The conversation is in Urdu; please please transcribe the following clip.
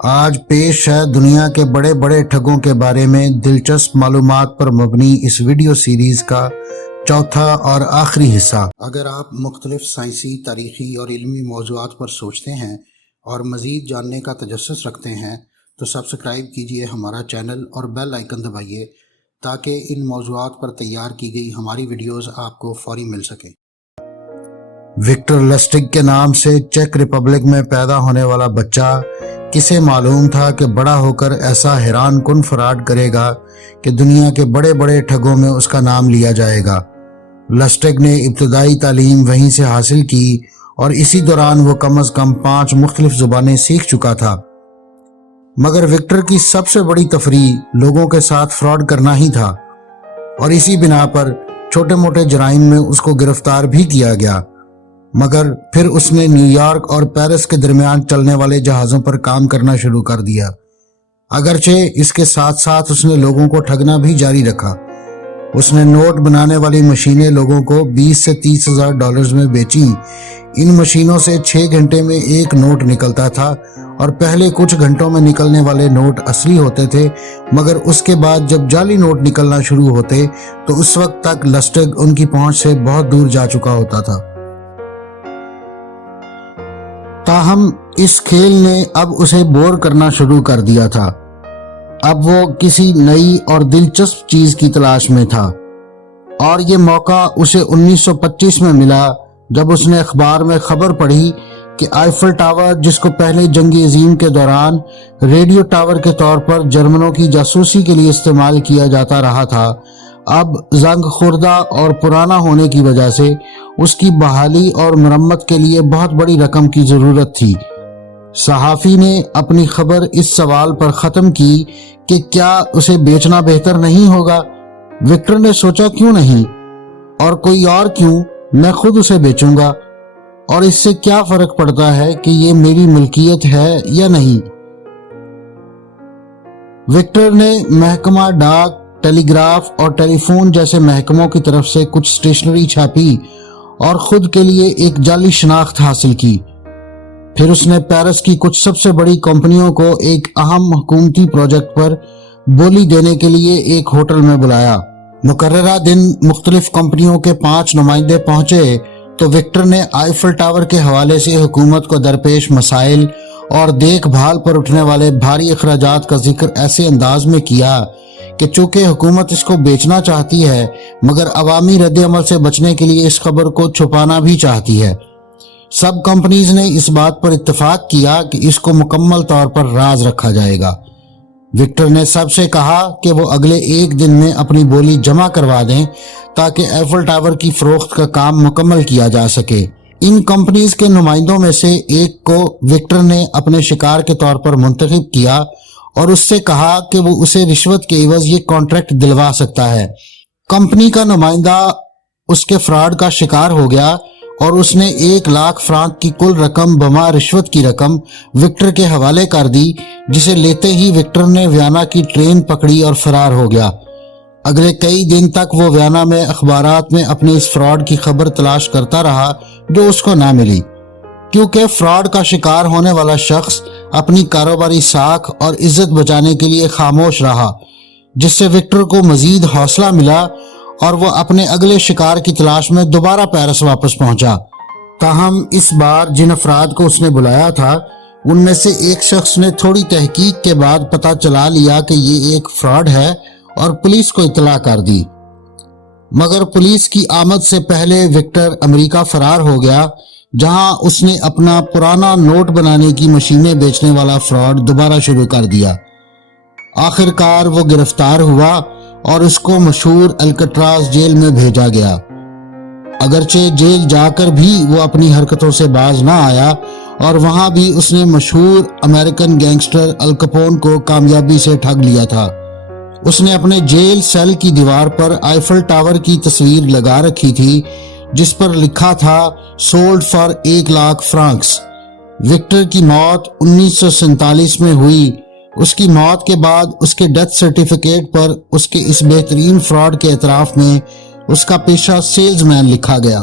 آج پیش ہے دنیا کے بڑے بڑے ٹھگوں کے بارے میں دلچسپ معلومات پر مبنی اس ویڈیو سیریز کا چوتھا اور آخری حصہ۔ اگر آپ مختلف سائنسی، تاریخی اور علمی موضوعات پر سوچتے ہیں اور مزید جاننے کا تجسس رکھتے ہیں تو سبسکرائب کیجئے ہمارا چینل اور بیل آئیکن دبائیے تاکہ ان موضوعات پر تیار کی گئی ہماری ویڈیوز آپ کو فوری مل سکیں۔ وکٹر لسٹگ کے نام سے چیک ریپبلک میں پیدا ہونے والا بچہ کسے معلوم تھا کہ بڑا ہو کر ایسا حیران کن فراڈ کرے گا کہ دنیا کے بڑے بڑے ٹھگوں میں اس کا نام لیا جائے گا۔ لسٹگ نے ابتدائی تعلیم وہیں سے حاصل کی اور اسی دوران وہ کم از کم 5 مختلف زبانیں سیکھ چکا تھا، مگر وکٹر کی سب سے بڑی تفریح لوگوں کے ساتھ فراڈ کرنا ہی تھا، اور اسی بنا پر چھوٹے موٹے جرائم میں اس کو گرفتار بھی کیا گیا۔ مگر پھر اس نے نیو یارک اور پیرس کے درمیان چلنے والے جہازوں پر کام کرنا شروع کر دیا۔ اگرچہ اس کے ساتھ ساتھ اس نے لوگوں کو ٹھگنا بھی جاری رکھا۔ اس نے نوٹ بنانے والی مشینیں لوگوں کو 20 سے 30 ہزار ڈالرز میں بیچیں۔ ان مشینوں سے 6 گھنٹے میں ایک نوٹ نکلتا تھا، اور پہلے کچھ گھنٹوں میں نکلنے والے نوٹ اصلی ہوتے تھے، مگر اس کے بعد جب جعلی نوٹ نکلنا شروع ہوتے تو اس وقت تک لسٹگ ان کی پہنچ سے بہت دور جا چکا ہوتا تھا۔ تاہم اس کھیل نے اب اسے بور کرنا شروع کر دیا تھا۔ اب وہ کسی نئی اور دلچسپ چیز کی تلاش میں تھا، اور یہ موقع اسے 1925 میں ملا جب اس نے اخبار میں خبر پڑھی کہ آئیفل ٹاور، جس کو پہلے جنگ عظیم کے دوران ریڈیو ٹاور کے طور پر جرمنوں کی جاسوسی کے لیے استعمال کیا جاتا رہا تھا، اب زنگ خوردہ اور پرانا ہونے کی وجہ سے اس کی بحالی اور مرمت کے لیے بہت بڑی رقم کی ضرورت تھی۔ صحافی نے اپنی خبر اس سوال پر ختم کی کہ کیا اسے بیچنا بہتر نہیں ہوگا؟ وکٹر نے سوچا، کیوں نہیں، اور کوئی اور کیوں، میں خود اسے بیچوں گا، اور اس سے کیا فرق پڑتا ہے کہ یہ میری ملکیت ہے یا نہیں۔ وکٹر نے محکمہ ڈاک، ٹیلی گراف اور ٹیلی فون جیسے محکموں کی طرف سے کچھ اسٹیشنری چھاپی اور خود کے لیے ایک جعلی شناخت حاصل کی۔ پھر اس نے پیرس کی کچھ سب سے بڑی کمپنیوں کو ایک اہم حکومتی پروجیکٹ پر بولی دینے کے لیے ایک ہوٹل میں بلایا۔ مقررہ دن مختلف کمپنیوں کے 5 نمائندے پہنچے تو وکٹر نے آئیفل ٹاور کے حوالے سے حکومت کو درپیش مسائل اور دیکھ بھال پر اٹھنے والے بھاری اخراجات کا ذکر ایسے انداز میں کیا کہ چونکہ حکومت اس کو بیچنا چاہتی ہے، مگر عوامی رد عمل سے بچنے کے لیے اس خبر کو چھپانا بھی چاہتی ہے۔ سب کمپنیز نے اس بات پر اتفاق کیا کہ اس کو مکمل طور پر راز رکھا جائے گا۔ وکٹر نے سب سے کہا کہ وہ اگلے 1 دن میں اپنی بولی جمع کروا دیں تاکہ آئیفل ٹاور کی فروخت کا کام مکمل کیا جا سکے۔ ان کمپنیز کے نمائندوں میں سے ایک کو وکٹر نے اپنے شکار کے طور پر منتخب کیا اور اس سے کہا کہ وہ اسے رشوت کے عوض یہ کانٹریکٹ دلوا سکتا ہے۔ کمپنی کا نمائندہ اس کے فراڈ کا شکار ہو گیا اور اس نے 1 لاکھ فرانک کی کل رقم بما رشوت کی رقم وکٹر کے حوالے کر دی، جسے لیتے ہی وکٹر نے ویانا کی ٹرین پکڑی اور فرار ہو گیا۔ اگلے کئی دن تک وہ ویانا میں اخبارات میں اپنے اس فراڈ کی خبر تلاش کرتا رہا جو اس کو نہ ملی، کیونکہ فراڈ کا شکار ہونے والا شخص اپنی کاروباری ساکھ اور عزت بچانے کے لیے خاموش رہا، جس سے وکٹر کو مزید حوصلہ ملا اور وہ اپنے اگلے شکار کی تلاش میں دوبارہ پیرس واپس پہنچا۔ تاہم اس بار جن افراد کو اس نے بلایا تھا ان میں سے ایک شخص نے تھوڑی تحقیق کے بعد پتہ چلا لیا کہ یہ ایک فراڈ ہے اور پولیس کو اطلاع کر دی، مگر پولیس کی آمد سے پہلے وکٹر امریکہ فرار ہو گیا، جہاں اس نے اپنا پرانا نوٹ بنانے کی مشینیں بیچنے والا فراڈ دوبارہ شروع کر دیا۔ آخر کار وہ گرفتار ہوا اور اس کو مشہور الکٹراز جیل میں بھیجا گیا۔ اگرچہ جیل جا کر بھی وہ اپنی حرکتوں سے باز نہ آیا، اور وہاں بھی اس نے مشہور امریکن گینگسٹر ال کپون کو کامیابی سے ٹھگ لیا تھا۔ اس نے اپنے جیل سیل کی دیوار پر آئیفل ٹاور کی تصویر لگا رکھی تھی، جس پر لکھا تھا سولڈ فار 1 لاکھ فرانکس۔ وکٹر کی موت 1947 میں ہوئی۔ اس کی موت کے بعد اس کے ڈیتھ سرٹیفکیٹ پر اس کے اس بہترین فراڈ کے اعتراف میں اس کا پیشہ سیلز مین لکھا گیا۔